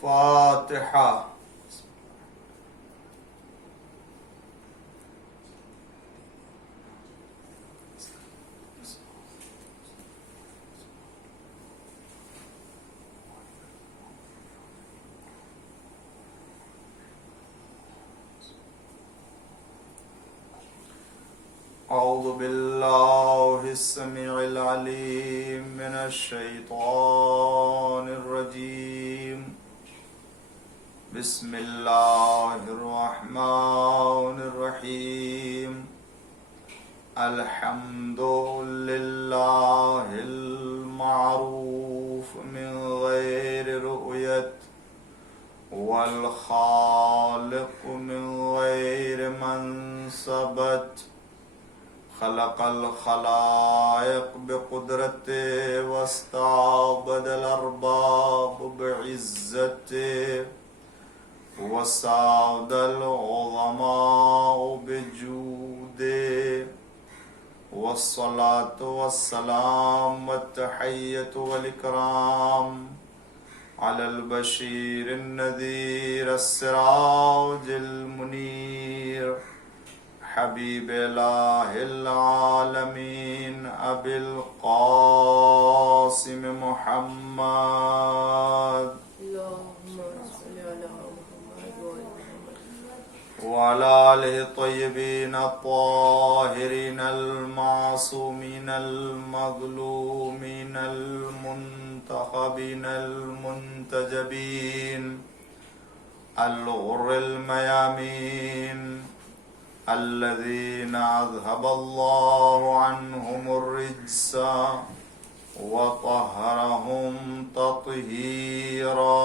فاتحہ. اعوذ باللہ السمیع العلیم من الشیطان الرجیم. بسم اللہ الرحمن الرحیم. الحمد للہ المعروف من غیر رؤیت والخالق من غیر منصبت. خلق الخلائق بقدرته واستعبد الأرباب بعزته وساد العظماء بجوده. والصلاة والسلام والتحية والإكرام على البشير النذير السراج المنير حبیب الہ العالمین ابی القاسم محمد وعلى آلہ الطیبین الطاہرین المعصومین المظلومین المنتخبین المنتجبین الغر المیامین الذين أذهب الله عنهم الرجس وطهرهم تطهيرا.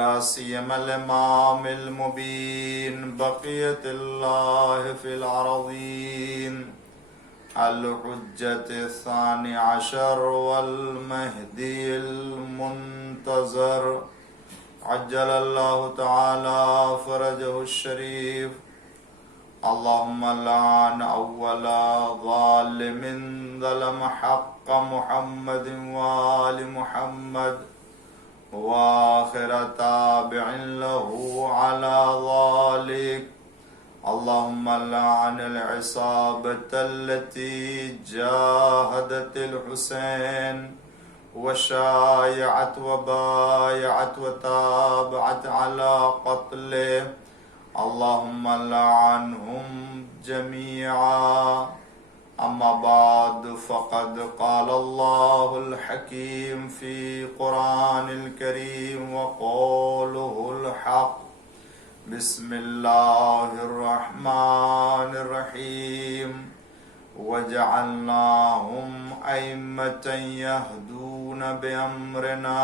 لا سيما الإمام المبين بقية الله في العرضين الحجة الثاني عشر والمهدي المنتظر عجل اللہ تعالی فرجہ الشریف. اللہم لعن اول ظالم ظلم حق محمد وآل محمد وآخر تابع له على ذلك. اللہم لعن العصابة التي جاهدت الحسين وشايعت وبايعت وتابعت على قتله. اللهم لعنهم جميعا. أما بعد فقد قال الله الحكيم في قرآن الكريم وقوله الحق. بسم الله الرحمن الرحيم. وجعلناهم أئمة يهدون بأمرنا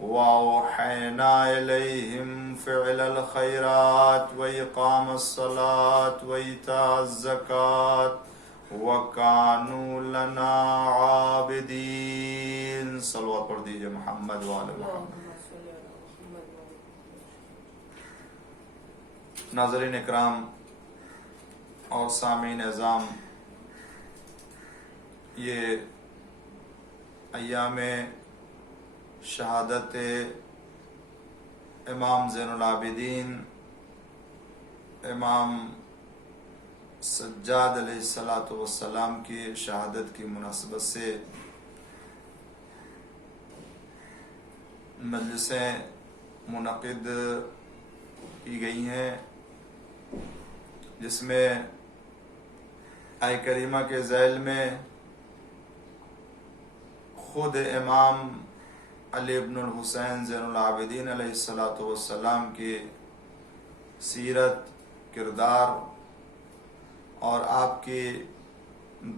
وأوحينا إليهم فعل الخيرات وإقام الصلاة وإيتاء الزكاة وكانوا لنا عابدين. صلوات پڑھ دیجئے محمد وآل محمد. ناظرین اکرام اور سامعین اعظام، یہ ایام شہادت امام زین العابدین امام سجاد علیہ السلام کی شہادت کی مناسبت سے مجلسیں منعقد کی گئی ہیں، جس میں آیہ کریمہ کے ذیل میں خود امام علی ابن الحسین زین العابدین علیہ السلام کی سیرت، کردار اور آپ کی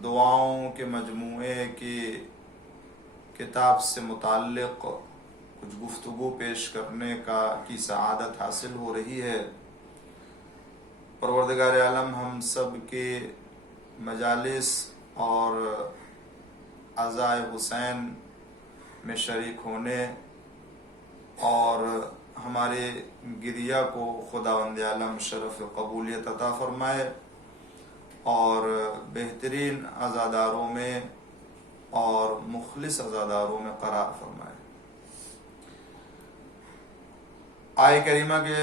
دعاؤں کے مجموعے کی کتاب سے متعلق کچھ گفتگو پیش کرنے کی سعادت حاصل ہو رہی ہے. پروردگار عالم ہم سب کے مجالس اور عزائے حسین میں شریک ہونے اور ہمارے گریہ کو خداوند عالم شرف قبولیت عطا فرمائے اور بہترین عزاداروں میں اور مخلص عزاداروں میں قرار فرمائے۔ آیہ کریمہ کے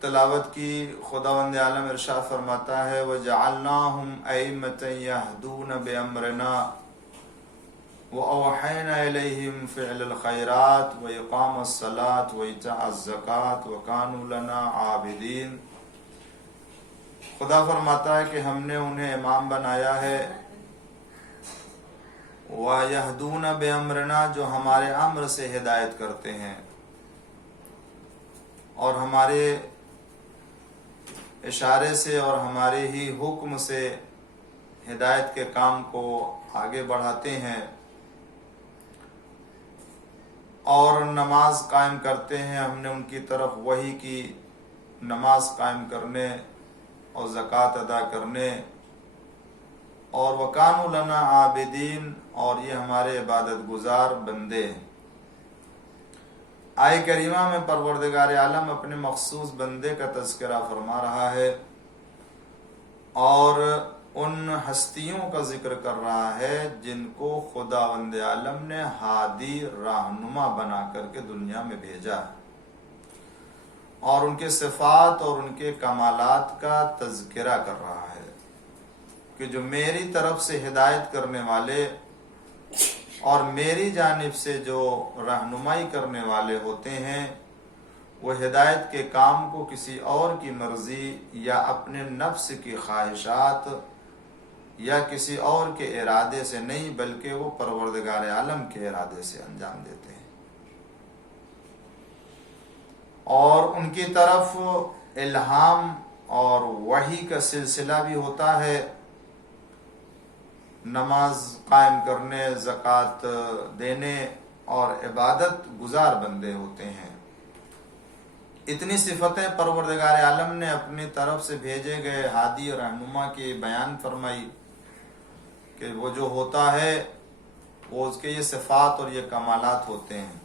تلاوت کی خداوند عالم ارشاد فرماتا ہے وَجَعَلْنَاهُمْ أَئِمَّةً يَهْدُونَ بِأَمْرِنَا وَأَوْحَيْنَا إِلَيْهِمْ فِعْلَ الْخَيْرَاتِ وَإِقَامَ الصَّلَاةِ وَإِيتَاءَ الزَّكَاةِ وَكَانُوا لَنَا عَابِدِينَ۔ خدا فرماتا ہے کہ ہم نے انہیں امام بنایا ہے، وَيَهْدُونَ بِأَمْرِنَا، جو ہمارے امر سے ہدایت کرتے ہیں اور ہمارے اشارے سے اور ہمارے ہی حکم سے ہدایت کے کام کو آگے بڑھاتے ہیں، اور نماز قائم کرتے ہیں۔ ہم نے ان کی طرف وحی کی نماز قائم کرنے اور زکوٰۃ ادا کرنے، اور وَكَانُوا لَنَا عَابِدِينَ، اور یہ ہمارے عبادت گزار بندے ہیں۔ آیہ کریمہ میں پروردگار عالم اپنے مخصوص بندے کا تذکرہ فرما رہا ہے اور ان ہستیوں کا ذکر کر رہا ہے جن کو خداوند عالم نے ہادی رہنما بنا کر کے دنیا میں بھیجا، اور ان کے صفات اور ان کے کمالات کا تذکرہ کر رہا ہے کہ جو میری طرف سے ہدایت کرنے والے اور میری جانب سے جو رہنمائی کرنے والے ہوتے ہیں، وہ ہدایت کے کام کو کسی اور کی مرضی یا اپنے نفس کی خواہشات یا کسی اور کے ارادے سے نہیں، بلکہ وہ پروردگار عالم کے ارادے سے انجام دیتے ہیں، اور ان کی طرف الہام اور وحی کا سلسلہ بھی ہوتا ہے۔ نماز قائم کرنے، زکوٰۃ دینے اور عبادت گزار بندے ہوتے ہیں۔ اتنی صفتیں پروردگار عالم نے اپنی طرف سے بھیجے گئے ہادی اور رہنما کی بیان فرمائی کہ وہ جو ہوتا ہے وہ اس کے یہ صفات اور یہ کمالات ہوتے ہیں۔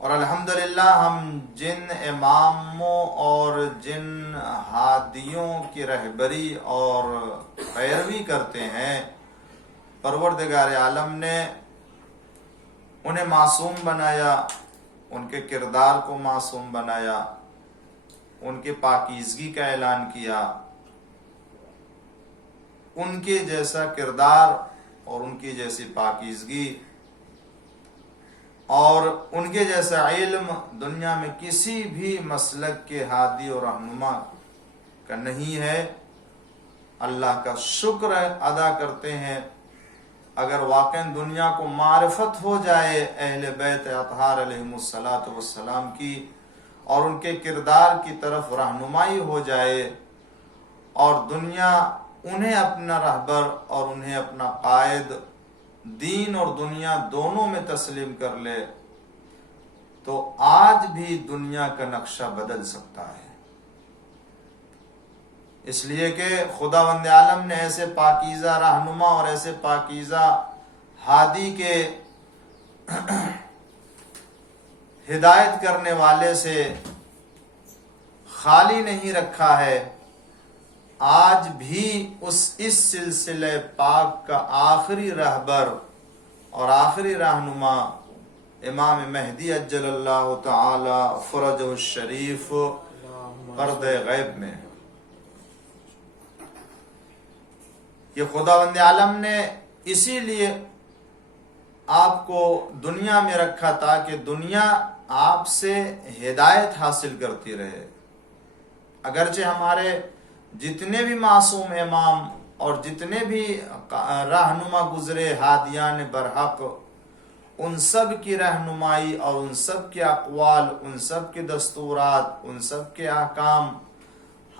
اور الحمدللہ ہم جن اماموں اور جن ہادیوں کی رہبری اور پیروی کرتے ہیں، پروردگار عالم نے انہیں معصوم بنایا، ان کے کردار کو معصوم بنایا، ان کی پاکیزگی کا اعلان کیا۔ ان کے جیسا کردار اور ان کی جیسی پاکیزگی اور ان کے جیسا علم دنیا میں کسی بھی مسلک کے ہادی اور رہنما کا نہیں ہے۔ اللہ کا شکر ادا کرتے ہیں اگر واقعا دنیا کو معرفت ہو جائے اہل بیت اطہار علیہم الصلاۃ والسلام کی، اور ان کے کردار کی طرف رہنمائی ہو جائے، اور دنیا انہیں اپنا رہبر اور انہیں اپنا قائد دین اور دنیا دونوں میں تسلیم کر لے، تو آج بھی دنیا کا نقشہ بدل سکتا ہے۔ اس لیے کہ خداوند عالم نے ایسے پاکیزہ رہنما اور ایسے پاکیزہ ہادی کے ہدایت کرنے والے سے خالی نہیں رکھا ہے۔ آج بھی اس سلسلے پاک کا آخری رہبر اور آخری رہنما امام مہدی عجل اللہ تعالی فرجہ الشریف پردہ غیب میں، یہ خداوند عالم نے اسی لیے آپ کو دنیا میں رکھا تاکہ دنیا آپ سے ہدایت حاصل کرتی رہے۔ اگرچہ ہمارے جتنے بھی معصوم امام اور جتنے بھی رہنما گزرے ہادیان برحق، ان سب کی رہنمائی اور ان سب کے اقوال، ان سب کے دستورات، ان سب کے احکام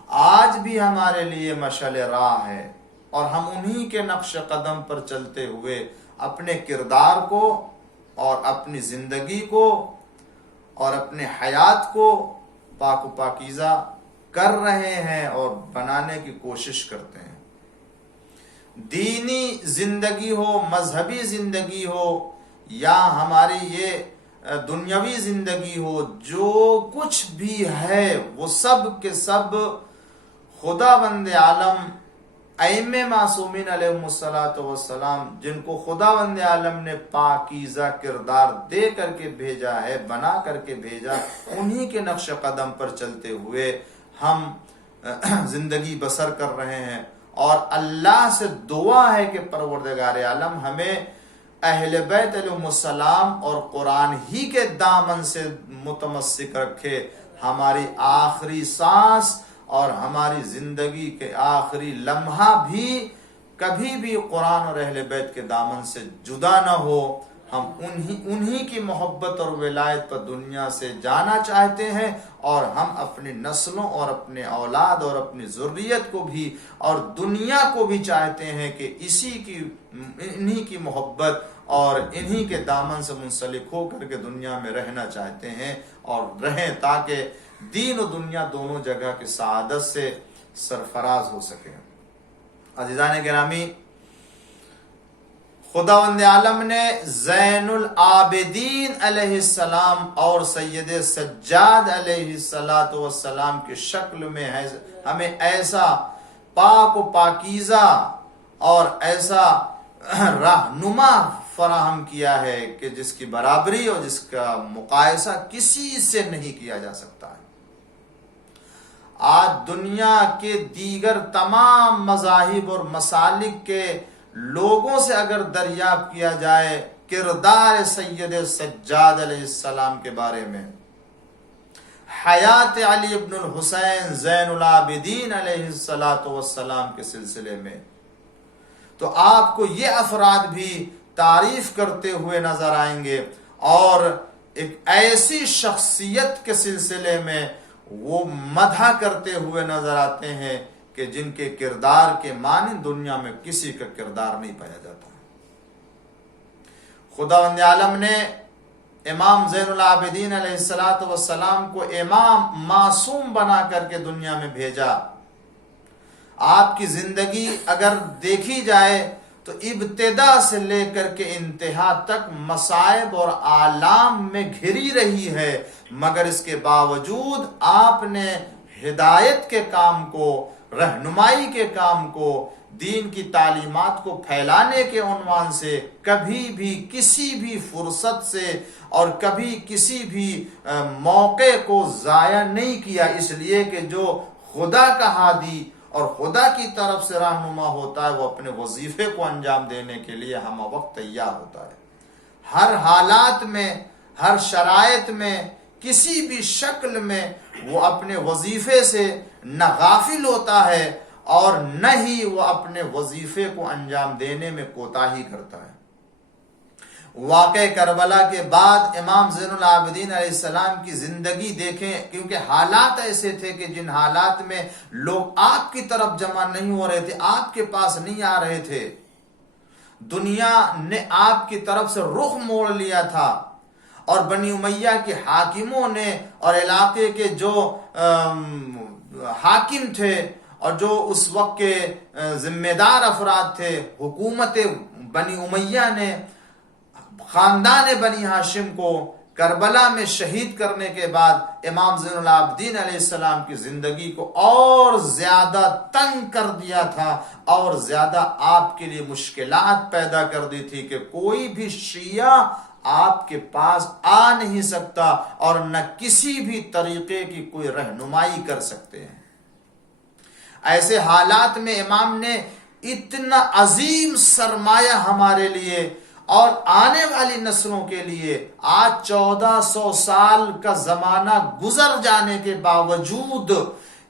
آج بھی ہمارے لیے مشعل راہ ہے، اور ہم انہی کے نقش قدم پر چلتے ہوئے اپنے کردار کو اور اپنی زندگی کو اور اپنے حیات کو پاک و پاکیزہ کر رہے ہیں اور بنانے کی کوشش کرتے ہیں۔ دینی زندگی ہو، مذہبی زندگی ہو، یا ہماری یہ دنیاوی زندگی ہو، جو کچھ بھی ہے وہ سب کے سب خداوند عالم ائمہ معصومین علیہم السلام جن کو خداوند عالم نے پاکیزہ کردار دے کر کے بھیجا ہے، بنا کر کے بھیجا، انہی کے نقش قدم پر چلتے ہوئے ہم زندگی بسر کر رہے ہیں، اور اللہ سے دعا ہے کہ پروردگار عالم ہمیں اہل بیت علیہم السلام اور قرآن ہی کے دامن سے متمسک رکھے، ہماری آخری سانس اور ہماری زندگی کے آخری لمحہ بھی کبھی بھی قرآن اور اہل بیت کے دامن سے جدا نہ ہو۔ ہم انہی کی محبت اور ولایت پر دنیا سے جانا چاہتے ہیں، اور ہم اپنی نسلوں اور اپنے اولاد اور اپنی ذریت کو بھی اور دنیا کو بھی چاہتے ہیں کہ انہی کی محبت اور انہی کے دامن سے منسلک ہو کر کے دنیا میں رہنا چاہتے ہیں، اور رہیں تاکہ دین و دنیا دونوں جگہ کی سعادت سے سرفراز ہو سکے۔ عزیزان گرامی، خداوند عالم نے زین العابدین علیہ السلام اور سید سجاد علیہ السلام کی شکل میں ہمیں ایسا پاک و پاکیزہ اور ایسا رہنما فراہم کیا ہے کہ جس کی برابری اور جس کا مقایسہ کسی سے نہیں کیا جا سکتا ہے۔ آج دنیا کے دیگر تمام مذاہب اور مسالک کے لوگوں سے اگر دریافت کیا جائے کردار سید سجاد علیہ السلام کے بارے میں، حیات علی ابن الحسین زین العابدین علیہ السلام کے سلسلے میں، تو آپ کو یہ افراد بھی تعریف کرتے ہوئے نظر آئیں گے، اور ایک ایسی شخصیت کے سلسلے میں وہ مدح کرتے ہوئے نظر آتے ہیں کہ جن کے کردار کے مانند دنیا میں کسی کا کردار نہیں پایا جاتا۔ خداوند عالم نے امام زین العابدین علیہ السلام کو امام معصوم بنا کر کے دنیا میں بھیجا۔ آپ کی زندگی اگر دیکھی جائے تو ابتدا سے لے کر کے انتہا تک مصائب اور آلام میں گھری رہی ہے، مگر اس کے باوجود آپ نے ہدایت کے کام کو، رہنمائی کے کام کو، دین کی تعلیمات کو پھیلانے کے عنوان سے کبھی بھی کسی بھی فرصت سے اور کبھی کسی بھی موقع کو ضائع نہیں کیا، اس لیے کہ جو خدا کا ہادی اور خدا کی طرف سے رہنما ہوتا ہے وہ اپنے وظیفے کو انجام دینے کے لیے ہم وقت تیار ہوتا ہے۔ ہر حالات میں، ہر شرائط میں، کسی بھی شکل میں وہ اپنے وظیفے سے نہ غافل ہوتا ہے اور نہ ہی وہ اپنے وظیفے کو انجام دینے میں کوتاہی کرتا ہے۔ واقع کربلا کے بعد امام زین العابدین علیہ السلام کی زندگی دیکھیں، کیونکہ حالات ایسے تھے کہ جن حالات میں لوگ آپ کی طرف جمع نہیں ہو رہے تھے، آپ کے پاس نہیں آ رہے تھے، دنیا نے آپ کی طرف سے رخ موڑ لیا تھا، اور بنی امیہ کے حاکموں نے اور علاقے کے جو حاکم تھے اور جو اس وقت کے ذمہ دار افراد تھے، حکومت بنی امیہ نے خاندان بنی ہاشم کو کربلا میں شہید کرنے کے بعد امام زین العابدین علیہ السلام کی زندگی کو اور زیادہ تنگ کر دیا تھا، اور زیادہ آپ کے لیے مشکلات پیدا کر دی تھی کہ کوئی بھی شیعہ آپ کے پاس آ نہیں سکتا اور نہ کسی بھی طریقے کی کوئی رہنمائی کر سکتے ہیں۔ ایسے حالات میں امام نے اتنا عظیم سرمایہ ہمارے لیے اور آنے والی نسلوں کے لیے، آج 1400 سال کا زمانہ گزر جانے کے باوجود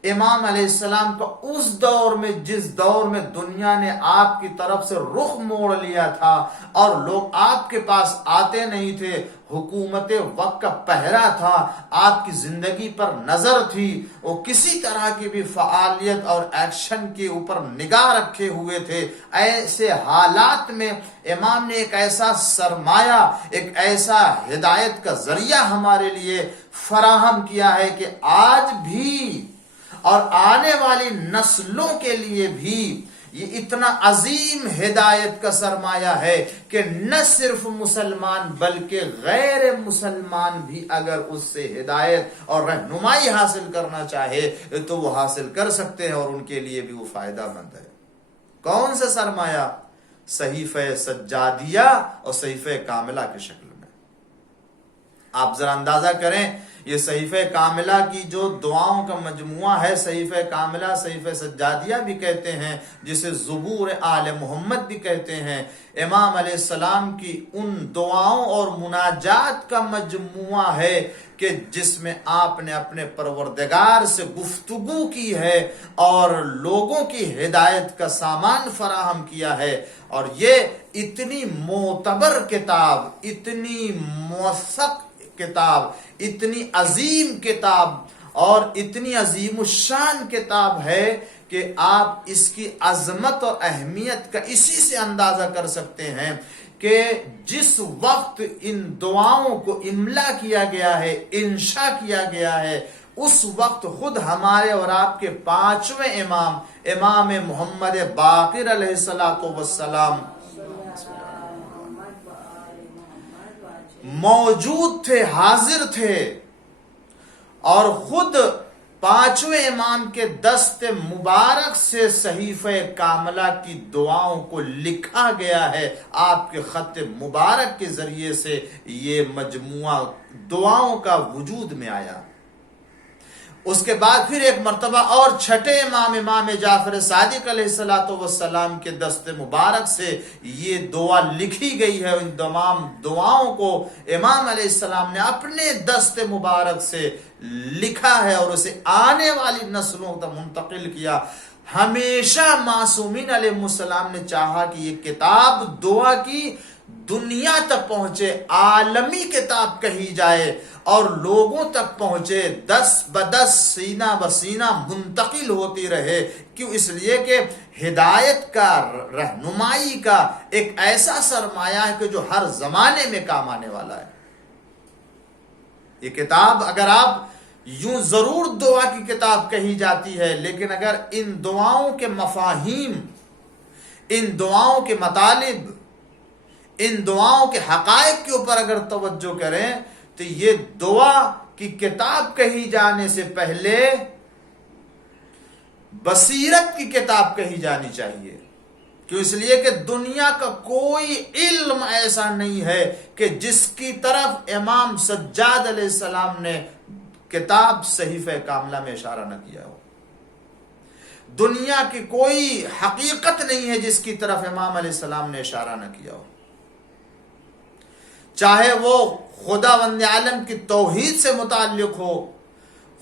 امام علیہ السلام کا اس دور میں، جس دور میں دنیا نے آپ کی طرف سے رخ موڑ لیا تھا اور لوگ آپ کے پاس آتے نہیں تھے، حکومت وقت کا پہرا تھا، آپ کی زندگی پر نظر تھی، وہ کسی طرح کی بھی فعالیت اور ایکشن کے اوپر نگاہ رکھے ہوئے تھے، ایسے حالات میں امام نے ایک ایسا سرمایہ، ایک ایسا ہدایت کا ذریعہ ہمارے لیے فراہم کیا ہے کہ آج بھی اور آنے والی نسلوں کے لیے بھی یہ اتنا عظیم ہدایت کا سرمایہ ہے کہ نہ صرف مسلمان بلکہ غیر مسلمان بھی اگر اس سے ہدایت اور رہنمائی حاصل کرنا چاہے تو وہ حاصل کر سکتے ہیں، اور ان کے لیے بھی وہ فائدہ مند ہے۔ کون سا سرمایہ؟ صحیفہ سجادیہ اور صحیفہ کاملہ کی شکل میں. آپ ذرا اندازہ کریں، یہ صحیفہ کاملہ کی جو دعاؤں کا مجموعہ ہے، صحیفہ کاملہ صحیفہ سجادیہ بھی کہتے ہیں، جسے زبور آل محمد بھی کہتے ہیں، امام علیہ السلام کی ان دعاؤں اور مناجات کا مجموعہ ہے کہ جس میں آپ نے اپنے پروردگار سے گفتگو کی ہے اور لوگوں کی ہدایت کا سامان فراہم کیا ہے. اور یہ اتنی معتبر کتاب، اتنی موثق کتاب، اتنی عظیم کتاب اور اتنی عظیم الشان کتاب ہے کہ آپ اس کی عظمت اور اہمیت کا اسی سے اندازہ کر سکتے ہیں کہ جس وقت ان دعاؤں کو املا کیا گیا ہے، انشاء کیا گیا ہے، اس وقت خود ہمارے اور آپ کے پانچویں امام محمد باقر علیہ السلام موجود تھے، حاضر تھے، اور خود پانچویں امام کے دست مبارک سے صحیفہ کاملہ کی دعاؤں کو لکھا گیا ہے. آپ کے خط مبارک کے ذریعے سے یہ مجموعہ دعاؤں کا وجود میں آیا. اس کے بعد پھر ایک مرتبہ اور چھٹے امام جعفر صادق علیہ السلام کے دست مبارک سے یہ دعا لکھی گئی ہے. ان تمام دعاؤں کو امام علیہ السلام نے اپنے دست مبارک سے لکھا ہے اور اسے آنے والی نسلوں تک منتقل کیا. ہمیشہ معصومین علیہ السلام نے چاہا کہ یہ کتاب دعا کی دنیا تک پہنچے، عالمی کتاب کہی جائے اور لوگوں تک پہنچے، دس بدس سینہ بسینہ منتقل ہوتی رہے. کیوں؟ اس لیے کہ ہدایت کا، رہنمائی کا ایک ایسا سرمایہ ہے کہ جو ہر زمانے میں کام آنے والا ہے. یہ کتاب اگر آپ یوں ضرور دعا کی کتاب کہی جاتی ہے، لیکن اگر ان دعاؤں کے مفاہیم، ان دعاؤں کے مطالب، ان دعاؤں کے حقائق کے اوپر اگر توجہ کریں تو یہ دعا کی کتاب کہی جانے سے پہلے بصیرت کی کتاب کہی جانی چاہیے. کیوں؟ اس لیے کہ دنیا کا کوئی علم ایسا نہیں ہے کہ جس کی طرف امام سجاد علیہ السلام نے کتاب صحیفہ کاملہ میں اشارہ نہ کیا ہو. دنیا کی کوئی حقیقت نہیں ہے جس کی طرف امام علیہ السلام نے اشارہ نہ کیا ہو، چاہے وہ خدا وند عالم کی توحید سے متعلق ہو،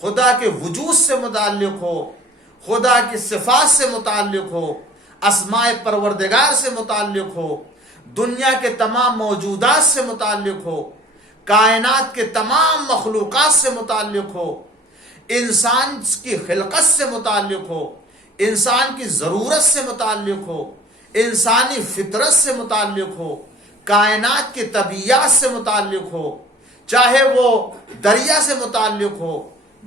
خدا کے وجود سے متعلق ہو، خدا کی صفات سے متعلق ہو، اسماء پروردگار سے متعلق ہو، دنیا کے تمام موجودات سے متعلق ہو، کائنات کے تمام مخلوقات سے متعلق ہو، انسان کی خلقت سے متعلق ہو، انسان کی ضرورت سے متعلق ہو، انسانی فطرت سے متعلق ہو، کائنات کی طبیعت سے متعلق ہو، چاہے وہ دریا سے متعلق ہو،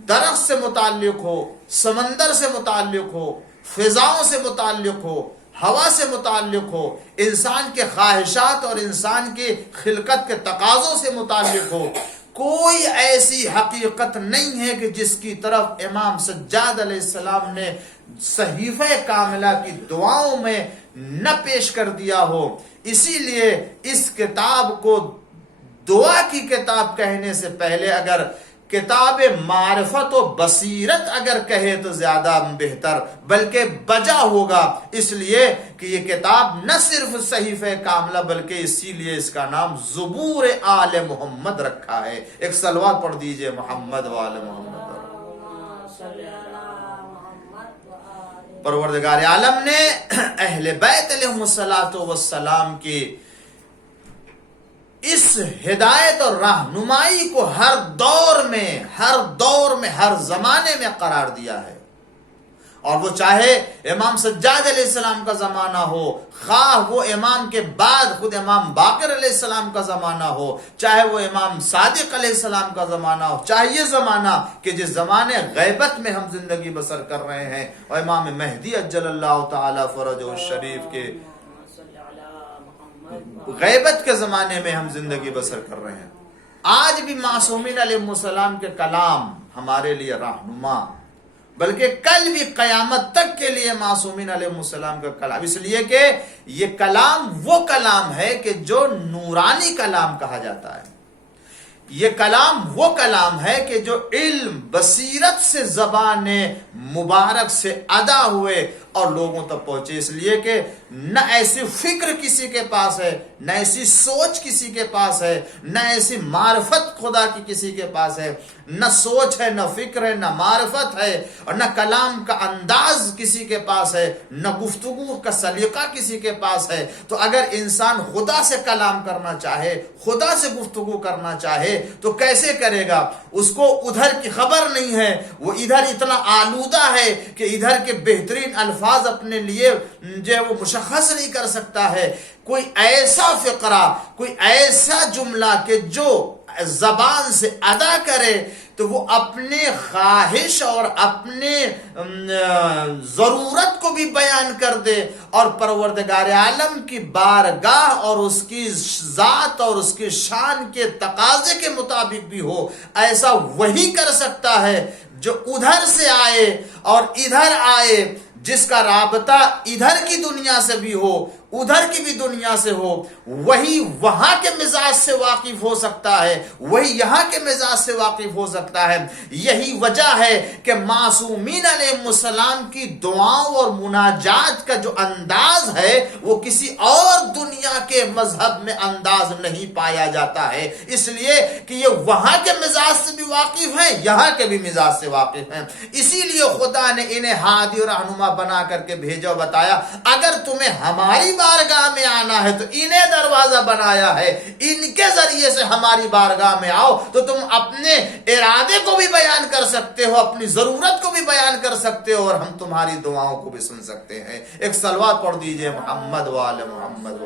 درخت سے متعلق ہو، سمندر سے متعلق ہو، فضاؤں سے متعلق ہو، ہوا سے متعلق ہو، انسان کے خواہشات اور انسان کی خلقت کے تقاضوں سے متعلق ہو، کوئی ایسی حقیقت نہیں ہے کہ جس کی طرف امام سجاد علیہ السلام نے صحیفہ کاملہ کی دعاؤں میں نہ پیش کر دیا ہو. اسی لیے اس کتاب کو دعا کی کتاب کہنے سے پہلے اگر کتاب معرفت و بصیرت اگر کہے تو زیادہ بہتر، بلکہ بجا ہوگا، اس لیے کہ یہ کتاب نہ صرف صحیفہ کاملہ بلکہ اسی لیے اس کا نام زبور آل محمد رکھا ہے. ایک صلوات پڑھ دیجئے محمد و آل محمد. پروردگار عالم نے اہل بیت علیہم السلام کی اس ہدایت اور رہنمائی کو ہر دور میں ہر زمانے میں قرار دیا ہے. اور وہ چاہے امام سجاد علیہ السلام کا زمانہ ہو، خواہ وہ امام کے بعد خود امام باقر علیہ السلام کا زمانہ ہو، چاہے وہ امام صادق علیہ السلام کا زمانہ ہو، چاہے یہ زمانہ کہ جس زمانے غیبت میں ہم زندگی بسر کر رہے ہیں اور امام مہدی عجل اللہ تعالی فرجہ الشریف کے غیبت کے زمانے میں ہم زندگی بسر کر رہے ہیں. آج بھی معصومین علیہ السلام کے کلام ہمارے لیے رہنما بلکہ کل بھی قیامت تک کے لیے معصومین علیہ السلام کا کلام، اس لیے کہ یہ کلام وہ کلام ہے کہ جو نورانی کلام کہا جاتا ہے. یہ کلام وہ کلام ہے کہ جو علم بصیرت سے زبان مبارک سے ادا ہوئے اور لوگوں تک پہنچے، اس لیے کہ نہ ایسی فکر کسی کے پاس ہے، نہ ایسی سوچ کسی کے پاس ہے، نہ ایسی معرفت خدا کی کسی کے پاس ہے. نہ سوچ ہے، نہ فکر ہے، نہ معرفت ہے، اور نہ کلام کا انداز کسی کے پاس ہے، نہ گفتگو کا سلیقہ کسی کے پاس ہے. تو اگر انسان خدا سے کلام کرنا چاہے، خدا سے گفتگو کرنا چاہے تو کیسے کرے گا؟ اس کو ادھر کی خبر نہیں ہے، وہ ادھر اتنا آلودہ ہے کہ ادھر کے بہترین الفاظ اپنے لیے جو ہے وہ مشخص نہیں کر سکتا ہے. کوئی ایسا فقرہ، کوئی ایسا جملہ کہ جو زبان سے ادا کرے تو وہ اپنے خواہش اور اپنے ضرورت کو بھی بیان کر دے، اور پروردگار عالم کی بارگاہ اور اس کی ذات اور اس کی شان کے تقاضے کے مطابق بھی ہو. ایسا وہی کر سکتا ہے جو ادھر سے آئے اور ادھر آئے، جس کا رابطہ ادھر کی دنیا سے بھی ہو، ادھر کی بھی دنیا سے ہو. وہی وہاں کے مزاج سے واقف ہو سکتا ہے، وہی یہاں کے مزاج سے واقف ہو سکتا ہے. یہی وجہ ہے کہ معصومین علیہ السلام کی دعاؤں اور مناجات کا جو انداز ہے وہ کسی اور دنیا کے مذہب میں انداز نہیں پایا جاتا ہے، اس لیے کہ یہ وہاں کے مزاج سے بھی واقف ہیں، یہاں کے بھی مزاج سے واقف ہیں. اسی لیے خدا نے انہیں ہادی اور رہنما بنا کر کے بھیجا اور بتایا اگر تمہیں ہماری بارگاہ میں آنا ہے تو انہیں دروازہ بنایا ہے، ان کے ذریعے سے ہماری بارگاہ میں آؤ تو تم اپنے ارادے کو بھی بیان کر سکتے ہو، اپنی ضرورت کو بھی بیان کر سکتے ہو، اور ہم تمہاری دعاؤں کو بھی سن سکتے ہیں. ایک صلوات پڑھ دیجئے محمد وآل محمد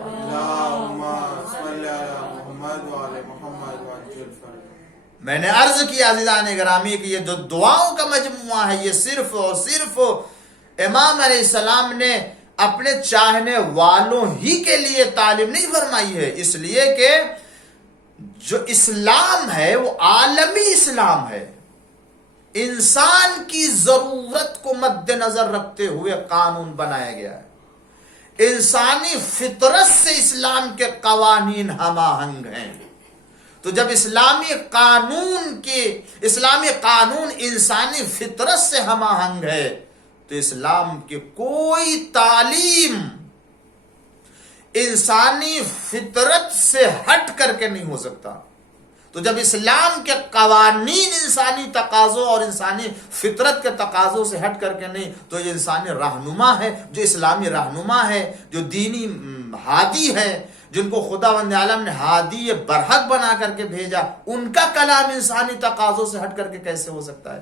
میں نے عرض کیا عزیزان گرامی کہ یہ جو دعاؤں کا مجموعہ ہے یہ صرف اور صرف امام علیہ السلام نے اپنے چاہنے والوں ہی کے لیے تعلیم نہیں فرمائی ہے، اس لیے کہ جو اسلام ہے وہ عالمی اسلام ہے. انسان کی ضرورت کو مد نظر رکھتے ہوئے قانون بنایا گیا ہے. انسانی فطرت سے اسلام کے قوانین ہم آہنگ ہیں. تو جب اسلامی قانون انسانی فطرت سے ہم آہنگ ہے تو اسلام کی کوئی تعلیم انسانی فطرت سے ہٹ کر کے نہیں ہو سکتا. تو جب اسلام کے قوانین انسانی تقاضوں اور انسانی فطرت کے تقاضوں سے ہٹ کر کے نہیں تو یہ انسانی رہنما ہے، جو اسلامی رہنما ہے، جو دینی ہادی ہے، جن کو خداوند عالم نے ہادی برحق بنا کر کے بھیجا، ان کا کلام انسانی تقاضوں سے ہٹ کر کے کیسے ہو سکتا ہے؟